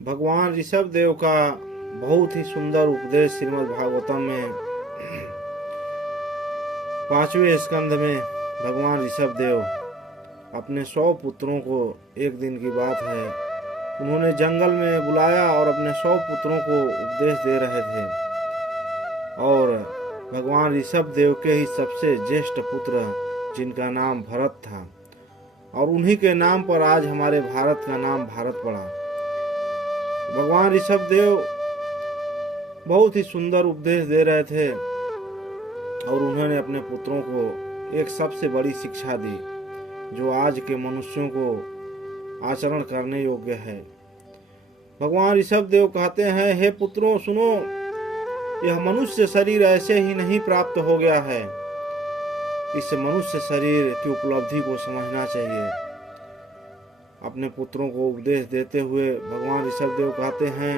भगवान ऋषभ देव का बहुत ही सुंदर उपदेश श्रीमद् भागवतम में 5वें स्कंध में भगवान ऋषभ देव अपने 100 पुत्रों को, एक दिन की बात है, उन्होंने जंगल में बुलाया और अपने 100 पुत्रों को उपदेश दे रहे थे। और भगवान ऋषभ देव के ही सबसे ज्येष्ठ पुत्र, जिनका नाम भरत था, और उन्हीं के नाम पर आज हमारे भारत का नाम भारत पड़ा। भगवान ऋषभ देव बहुत ही सुंदर उपदेश दे रहे थे और उन्होंने अपने पुत्रों को एक सबसे बड़ी शिक्षा दी, जो आज के मनुष्यों को आचरण करने योग्य है। भगवान ऋषभ देव कहते हैं, हे पुत्रों सुनो, यह मनुष्य शरीर ऐसे ही नहीं प्राप्त हो गया है। इस मनुष्य शरीर की उपलब्धि को समझना चाहिए। अपने पुत्रों को उपदेश देते हुए भगवान ऋषभ देव कहते हैं,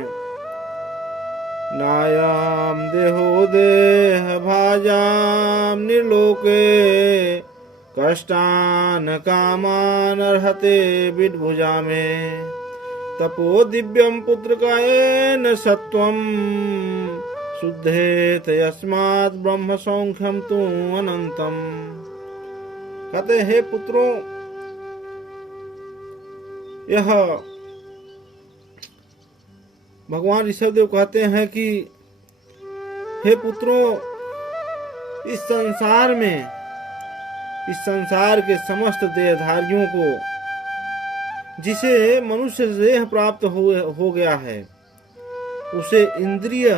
नायाम देहो देह भाजाम निर्लोके कष्टान कामान अर्हते विद्भुजा में तपो दिव्यम पुत्र कायेन सत्वम शुद्धेत यस्मात् ब्रह्म सौख्यम तु अनंतम। कहते हे पुत्रों, यह भगवान ऋषभ देव कहते हैं कि हे पुत्रों, इस संसार के समस्त देहधारियों को, जिसे मनुष्य देह प्राप्त हो गया है, उसे इंद्रिय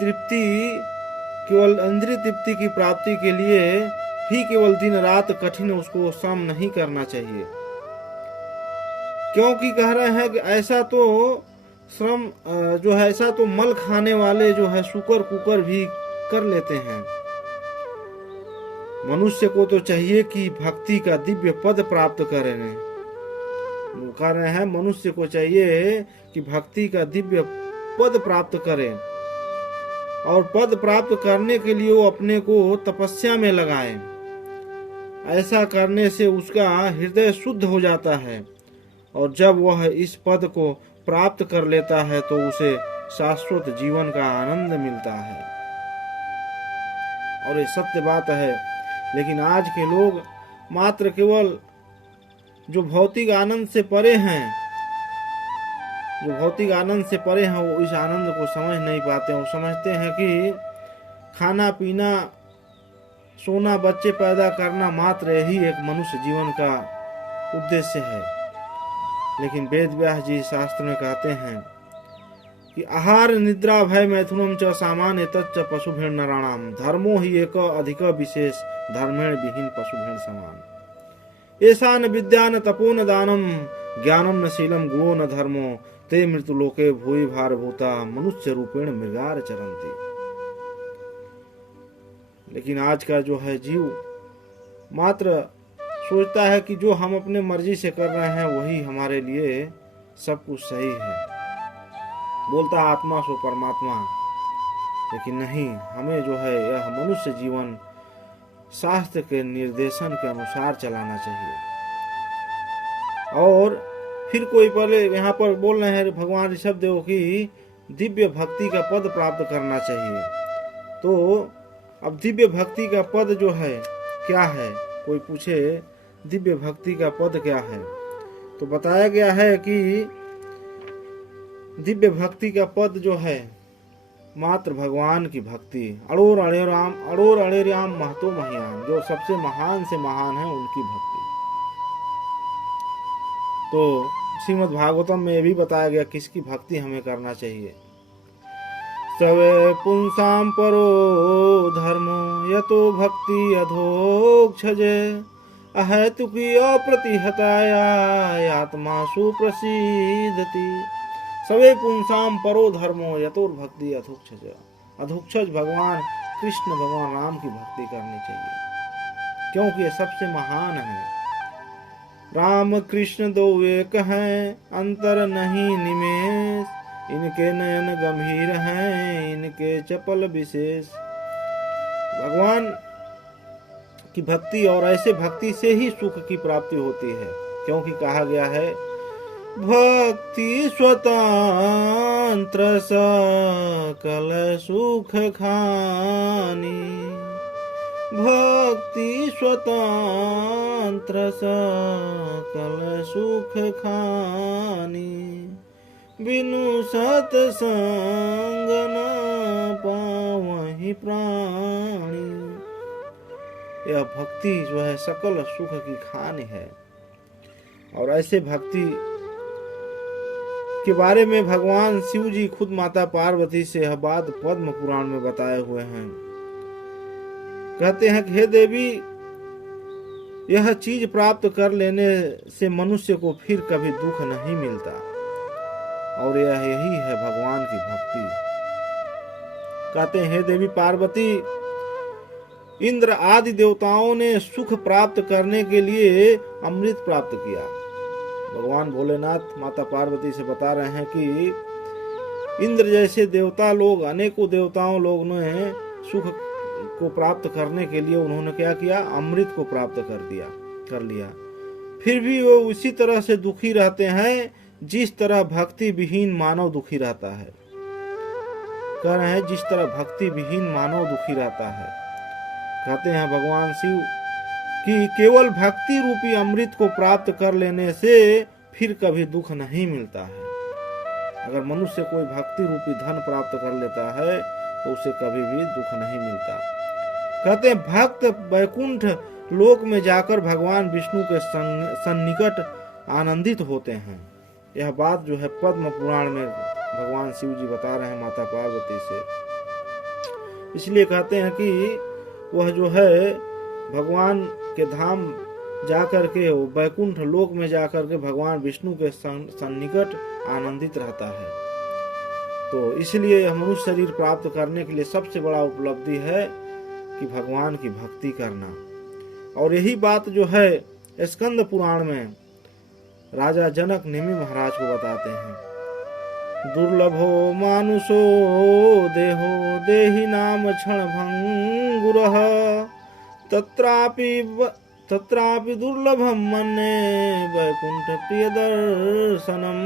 तृप्ति की प्राप्ति के लिए ही केवल दिन रात कठिन उसको श्रम नहीं करना चाहिए। क्योंकि कह रहे हैं कि ऐसा तो श्रम जो है, ऐसा तो मल खाने वाले जो है शुकर कुकर भी कर लेते हैं। मनुष्य को तो चाहिए कि भक्ति का दिव्य पद प्राप्त करें। कह रहे हैं मनुष्य को चाहिए कि भक्ति का दिव्य पद प्राप्त करें, और पद प्राप्त करने के लिए वो अपने को तपस्या में लगाए। ऐसा करने से उसका हृदय शुद्ध हो जाता है, और जब वह इस पद को प्राप्त कर लेता है तो उसे शाश्वत जीवन का आनंद मिलता है। और ये सत्य बात है। लेकिन आज के लोग मात्र केवल जो भौतिक आनंद से परे हैं, वो इस आनंद को समझ नहीं पाते। वो समझते हैं कि खाना पीना, सोना, बच्चे पैदा करना मात्र यही एक मनुष्य जीवन का उद्देश्य है। लेकिन वेद व्यास जी शास्त्र में कहते हैं कि आहार निद्रा भय मैथुनम च सामान्य तच्च पशुभेण नराणाम धर्मो ही एक अधिक विशेष धर्मेण विहीन पशुभेण समान। ऐसा न विद्या न तपो न दानम ज्ञानम न शीलम गुणो न धर्मो ते मृत्यु लोके भूय भार भूता मनुष्य रूपेण मृगार चरंती। लेकिन आज का जो है जीव मात्र सोचता है कि जो हम अपने मर्जी से कर रहे हैं वही हमारे लिए सब कुछ सही है। बोलता आत्मा सो परमात्मा। लेकिन नहीं, हमें जो है यह मनुष्य जीवन शास्त्र के निर्देशन के अनुसार चलाना चाहिए। और फिर कोई पहले यहाँ पर बोल रहे हैं भगवान ऋषभ देव की दिव्य भक्ति का पद प्राप्त करना चाहिए। तो अब दिव्य भक्ति का पद जो है क्या है? कोई पूछे दिव्य भक्ति का पद क्या है, तो बताया गया है कि दिव्य भक्ति का पद जो है मात्र भगवान की भक्ति, अड़ोर अड़े राम महतो महियान, जो सबसे महान से महान है उनकी भक्ति। तो श्रीमद् भागवतम में भी बताया गया किसकी भक्ति हमें करना चाहिए। सवे पुंसाम परो धर्मो यतो भक्ति अधोक्षजे अहेतुकी अप्रतिहताया आत्मा सुप्रसिद्धति। सवे पुंसाम परो धर्मो यतो भक्ति अधोक्षज भगवान कृष्ण, भगवान राम की भक्ति करनी चाहिए, क्योंकि ये सबसे महान है। राम कृष्ण दो एक हैं, अंतर नहीं निमेष, इनके नयन गंभीर हैं, इनके चपल विशेष। भगवान की भक्ति और ऐसे भक्ति से ही सुख की प्राप्ति होती है, क्योंकि कहा गया है भक्ति स्वतंत्र सकल सुख खानी, भक्ति स्वतंत्र सकल सुख खानी, बिनु सत्संग न पावहि प्राणी। यह भक्ति जो है सकल सुख की खान है। और ऐसे भक्ति के बारे में भगवान शिव जी खुद माता पार्वती से यह बात पद्म पुराण में बताए हुए हैं। कहते हैं कि हे देवी, यह चीज प्राप्त कर लेने से मनुष्य को फिर कभी दुख नहीं मिलता, और यही है भगवान की भक्ति। कहते हैं हे देवी पार्वती, इंद्र आदि देवताओं ने सुख प्राप्त करने के लिए अमृत प्राप्त किया। भगवान भोलेनाथ माता पार्वती से बता रहे हैं कि इंद्र जैसे देवता लोग, अनेकों देवताओं लोग ने सुख को प्राप्त करने के लिए उन्होंने क्या किया, अमृत को प्राप्त कर लिया। फिर भी वो उसी तरह से दुखी रहते हैं जिस तरह भक्ति विहीन मानव दुखी रहता है। कह रहे हैं जिस तरह भक्ति विहीन मानव दुखी रहता है। कहते हैं भगवान शिव कि केवल भक्ति रूपी अमृत को प्राप्त कर लेने से फिर कभी दुख नहीं मिलता है। अगर मनुष्य कोई भक्ति रूपी धन प्राप्त कर लेता है तो उसे कभी भी दुख नहीं मिलता। कहते हैं भक्त वैकुंठ लोक में जाकर भगवान विष्णु के सन्निकट आनंदित होते हैं। यह बात जो है पद्म पुराण में भगवान शिव जी बता रहे हैं माता पार्वती से। इसलिए कहते हैं कि वह जो है भगवान के धाम जाकर के, वैकुंठ लोक में जाकर के भगवान विष्णु के सन्निकट आनंदित रहता है। तो इसलिए यह मनुष्य शरीर प्राप्त करने के लिए सबसे बड़ा उपलब्धि है कि भगवान की भक्ति करना। और यही बात जो है स्कंद पुराण में राजा जनक नेमि महाराज को बताते हैं। दुर्लभो मानुषो देहो देहि नाम क्षण भंगुरः, तत्रापि दुर्लभम मन्ये वैकुंठ प्रिय दर्शनम।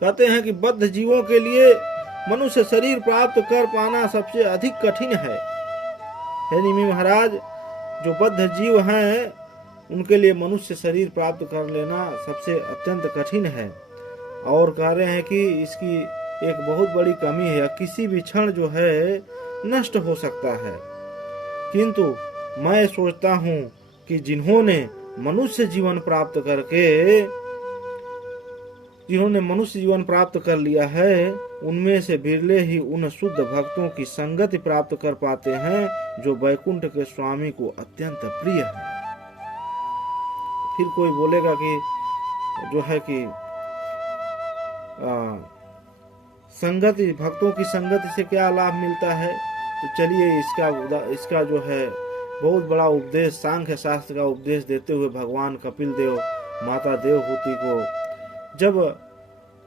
कहते हैं कि बद्ध जीवों के लिए मनुष्य शरीर प्राप्त कर पाना सबसे अधिक कठिन है। हे नेमि महाराज, जो बद्ध जीव हैं उनके लिए मनुष्य शरीर प्राप्त कर लेना सबसे अत्यंत कठिन है। और कह रहे हैं कि इसकी एक बहुत बड़ी कमी है, किसी भी क्षण जो है नष्ट हो सकता है। किंतु मैं सोचता हूँ कि जिन्होंने मनुष्य जीवन प्राप्त कर लिया है, उनमें से बिरले ही उन शुद्ध भक्तों की संगति प्राप्त कर पाते हैं जो वैकुंठ के स्वामी को अत्यंत प्रिय है। फिर कोई बोलेगा कि जो है कि संगति, भक्तों की संगति से क्या लाभ मिलता है? तो चलिए इसका जो है बहुत बड़ा उपदेश, सांख्य शास्त्र का उपदेश देते हुए भगवान कपिल देव माता देवहूति को जब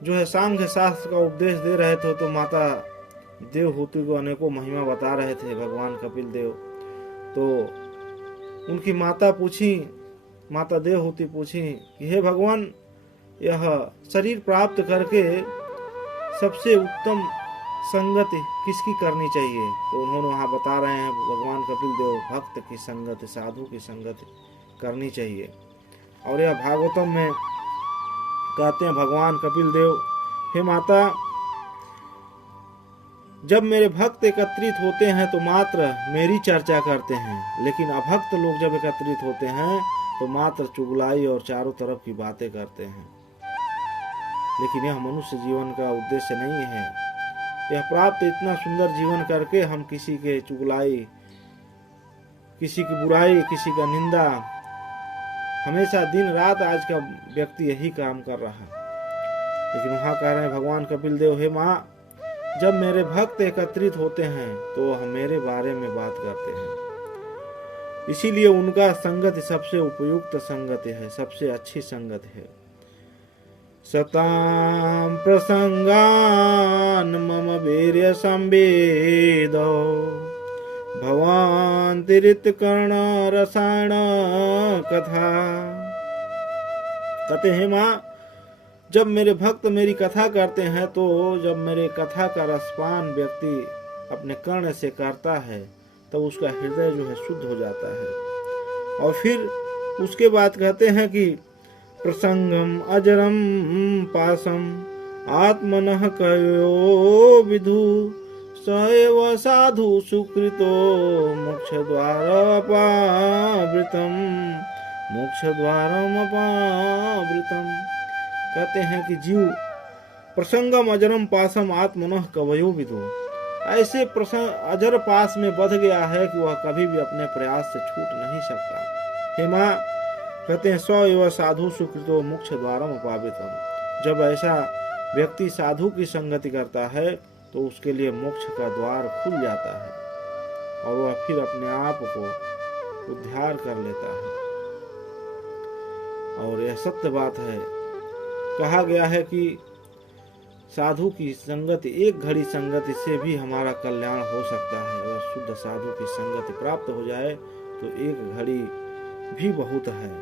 जो है सांख्य शास्त्र का उपदेश दे रहे थे तो माता देवहूति को अनेकों महिमा बता रहे थे भगवान कपिल देव। तो उनकी माता देवहूति पूछी कि हे भगवान, यह शरीर प्राप्त करके सबसे उत्तम संगति किसकी करनी चाहिए? तो उन्होंने वहां बता रहे हैं भगवान कपिल देव, भक्त की संगति, साधु की संगति करनी चाहिए। और यह भागवतम में कहते हैं भगवान कपिल देव, हे माता, जब मेरे भक्त एकत्रित होते हैं तो मात्र मेरी चर्चा करते हैं, लेकिन अभक्त लोग जब एकत्रित होते हैं तो मात्र चुगलाई और चारों तरफ की बातें करते हैं। लेकिन यह मनुष्य जीवन का उद्देश्य नहीं है। यह प्राप्त इतना सुंदर जीवन करके हम किसी के चुगलाई, किसी की बुराई, किसी का निंदा, हमेशा दिन रात आज का व्यक्ति यही काम कर रहा है। लेकिन वहां कह रहे हैं भगवान कपिल देव, हे माँ, जब मेरे भक्त एकत्रित होते हैं तो वह मेरे बारे में बात करते हैं। इसीलिए उनका संगति सबसे उपयुक्त संगति है, सबसे अच्छी संगति है। सतां प्रसंगान मम वीर्य संवेदो भवान तिरित कर्ण रसायन कथा। कहते हैं माँ, जब मेरे भक्त मेरी कथा करते हैं तो जब मेरे कथा का रसपान व्यक्ति अपने कर्ण से करता है तो उसका हृदय जो है शुद्ध हो जाता है। और फिर उसके बाद कहते हैं कि प्रसंगम अजरम पासम आत्मनः कयो विधु सएव साधु सुकृतो मोक्ष द्वारमपावृतम मोक्ष द्वारमपावृतम। कहते हैं कि जीव प्रसंगम अजरम पासम आत्मनः कवयो विदु, ऐसे अजर पास में बध गया है कि वह कभी भी अपने प्रयास से छूट नहीं सकता। हे माँ, कहते हैं सौ एवं साधु सुकृतो मोक्ष द्वारम उपावितम। जब ऐसा व्यक्ति साधु की संगति करता है तो उसके लिए मोक्ष का द्वार खुल जाता है और वह फिर अपने आप को उद्धार कर लेता है। और यह सत्य बात है। कहा गया है कि साधु की संगति, एक घड़ी संगति से भी हमारा कल्याण हो सकता है। अगर शुद्ध साधु की संगति प्राप्त हो जाए तो एक घड़ी भी बहुत है।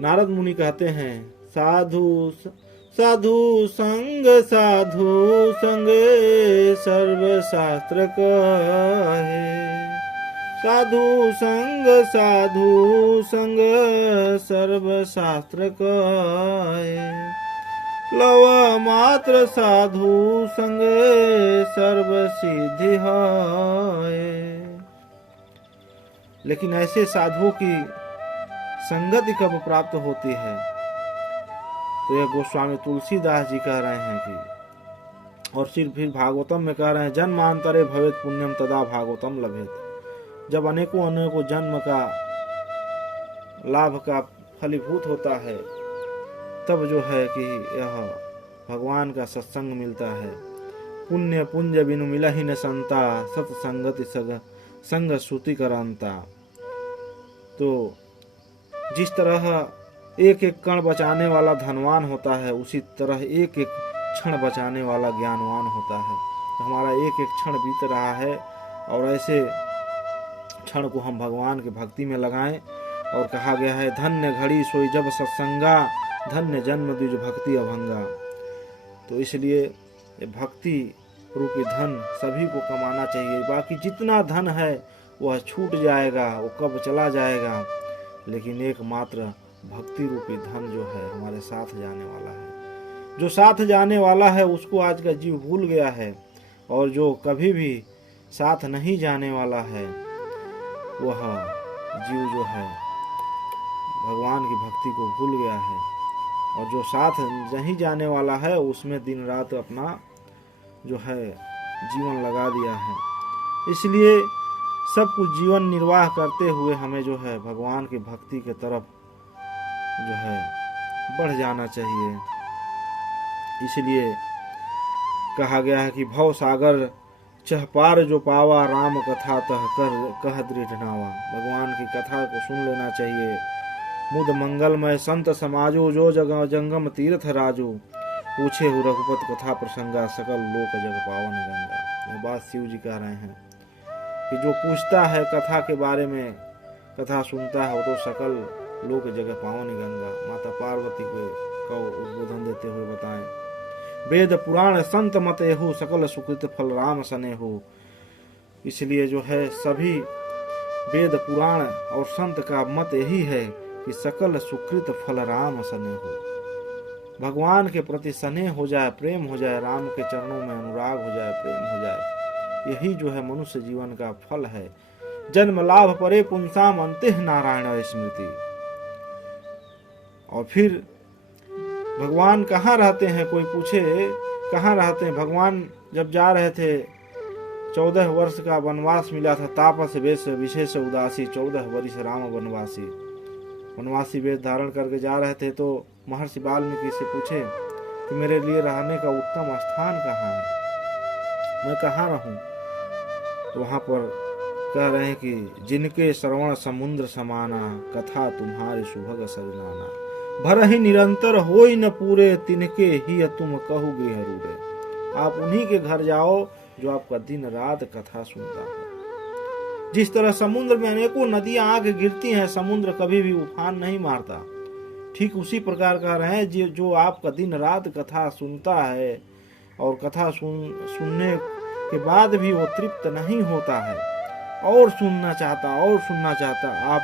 नारद मुनि कहते हैं साधु संग सर्व शास्त्र कहे। साधु संग सर्व शास्त्र कहे। लव मात्र साधु संग सर्व सिद्धि है। लेकिन ऐसे साधुओं की संगति कब प्राप्त होती है? तो यह गोस्वामी तुलसीदास जी कह रहे हैं कि, और फिर भागवतम में कह रहे हैं, जन्मांतरे भवेत पुण्यम तदा भागवतम लभेत। जब अनेकों जन्म का लाभ का फलीभूत होता है तब जो है कि यह भगवान का सत्संग मिलता है। पुण्य पुंज बिनु मिलहि न संता, सत्संगति संग श्रुति करांता। तो जिस तरह एक एक कण बचाने वाला धनवान होता है, उसी तरह एक एक क्षण बचाने वाला ज्ञानवान होता है। तो हमारा एक एक क्षण बीत रहा है और ऐसे क्षण को हम भगवान की भक्ति में लगाएं। और कहा गया है, धन्य घड़ी सोई जब सत्संगा, धन्य जन्म द्विज भक्ति अभंगा। तो इसलिए ये भक्ति रूपी धन सभी को कमाना चाहिए। बाकी जितना धन है वह छूट जाएगा, वो कब चला जाएगा, लेकिन एकमात्र भक्ति रूपी धन जो है हमारे साथ जाने वाला है। जो साथ जाने वाला है उसको आज का जीव भूल गया है, और जो कभी भी साथ नहीं जाने वाला है वह जीव जो है भगवान की भक्ति को भूल गया है। और जो साथ नहीं जाने वाला है उसमें दिन रात अपना जो है जीवन लगा दिया है। इसलिए सब कुछ जीवन निर्वाह करते हुए हमें जो है भगवान की भक्ति के तरफ जो है बढ़ जाना चाहिए। इसलिए कहा गया है कि भव सागर चह पार जो पावा, राम कथा तह कर कह दृढ़ नावा। भगवान की कथा को सुन लेना चाहिए। मुद मंगलमय संत समाजो, जो जंगम तीर्थ राजू। पूछे हु रघुपत कथा प्रसंगा, सकल लोक जग पावन गंगा। यह बात शिव जी कह रहे हैं कि जो पूछता है कथा के बारे में, कथा सुनता है, वो तो सकल लोक जगह पावन गंगा। माता पार्वती को उद्बोधन देते हुए बताएं, वेद पुराण संत मत एहु, सकल सुकृत फल राम सने हो। इसलिए जो है सभी वेद पुराण और संत का मत यही है कि सकल सुकृत फल राम सने हो। भगवान के प्रति स्नेह हो जाए, प्रेम हो जाए, राम के चरणों में अनुराग हो जाए, प्रेम हो जाए, यही जो है मनुष्य जीवन का फल है। जन्म लाभ परे पुंसाम अंतिह नारायण स्मृति। और फिर भगवान कहाँ रहते हैं? कोई पूछे कहाँ रहते हैं भगवान? जब जा रहे थे 14 वर्ष का वनवास मिला था, तापस वेश विशेष उदासी, 14 वर्ष राम वनवासी। वनवासी वेश धारण करके जा रहे थे तो महर्षि वाल्मीकि से पूछे कि मेरे लिए रहने का उत्तम स्थान कहाँ है, मैं कहाँ रहूं? तो वहां पर कह रहे हैं कि जिनके श्रवण समुद्र समाना, कथा तुम्हारी सुभग सजनाना। भर ही निरंतर होई न पूरे, तिनके ही तुम कहोगे हरूले। आप उन्हीं के घर जाओ जो आपका दिन रात कथा सुनता है। जिस तरह समुद्र में अनेकों नदियां आके गिरती हैं, समुद्र कभी भी उफान नहीं मारता, ठीक उसी प्रकार कह रहे हैं जो आपका दिन रात कथा सुनता है और कथा सुनने के बाद भी वो तृप्त नहीं होता है और सुनना चाहता आप